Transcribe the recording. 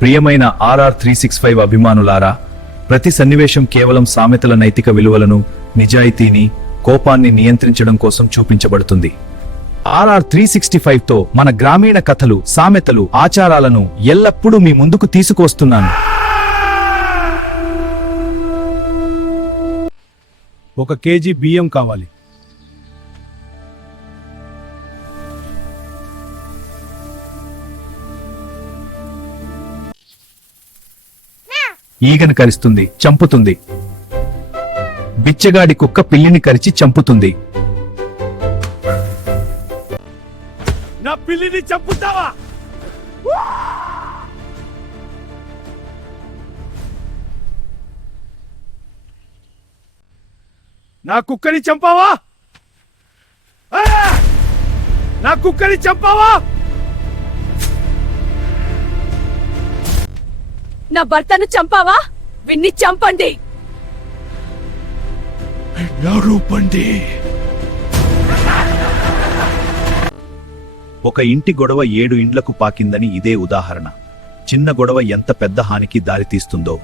ప్రియమైన RR365 అభిమానులారా, ప్రతి సన్నివేశం కేవలం సామెతల నైతిక విలువలను, నిజాయితీని, కోపాన్ని నియంత్రించడం కోసం చూపించబడుతుంది. RR365తో మన గ్రామీణ కథలు, సామెతలు, ఆచారాలను ఎల్లప్పుడూ మీ ముందుకు తీసుకువస్తున్నాను. ఒక కేజీ బియ్యం కావాలి. ఈగను కరుస్తుంది, చంపుతుంది. బిచ్చగాడి కుక్క పిల్లిని కరిచి చంపుతుంది. నా పిల్లిని చంపుతావా? నా కుక్కని చంపావా? నా కుక్కని చంపావా? నా భర్తను చంపావా? విన్ని చంపండి. ఒక ఇంటి గొడవ 7 ఇండ్లకు పాకిందని ఇదే ఉదాహరణ. చిన్న గొడవ ఎంత పెద్ద హానికి దారితీస్తుందో